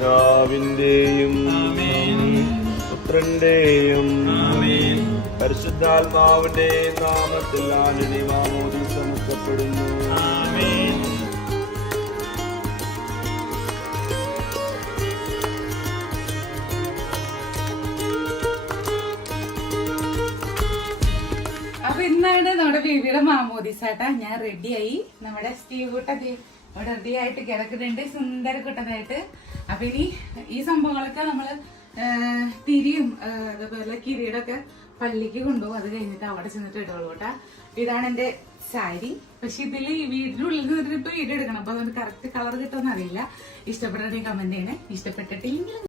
പിതാവിന്റെയും പുത്രന്റെയും പരിശുദ്ധാത്മാവിന്റെയും നാമത്തിൽ ആന്റണി മാമോദീസ മുക്കപ്പെടുന്നു. അപ്പൊ ഇന്നാണ് നമ്മുടെ ബേബിയുടെ മാമോദീസാട്ടാ. ഞാൻ റെഡിയായി. നമ്മുടെ സ്റ്റീവ് കുട്ട ഇവിടെ റെഡി ആയിട്ട് കിടക്കുന്നുണ്ട്, സുന്ദര കുട്ടനായിട്ട്. അപ്പൊ ഇനി ഈ സംഭവങ്ങളൊക്കെ നമ്മള് തിരിയും അതേപോലെ കിരീടൊക്കെ പള്ളിക്ക് കൊണ്ടുപോകും. അത് കഴിഞ്ഞിട്ട് അവിടെ ചെന്നിട്ട് ഇടുള്ളൂ കേട്ടാ. ഇതാണ് എന്റെ സാരി. പക്ഷെ ഇതില് വീടിനുള്ളിൽ നിന്നിട്ട് ഇപ്പൊ വീഡിയോ എടുക്കണം. അപ്പൊ അതുകൊണ്ട് കറക്റ്റ് കളർ കിട്ടുമെന്ന് അറിയില്ല. ഇഷ്ടപ്പെട്ടിട്ടുണ്ടെങ്കിൽ കമന്റ് ചെയ്യണേ. ഇഷ്ടപ്പെട്ടിട്ടില്ലെങ്കിൽ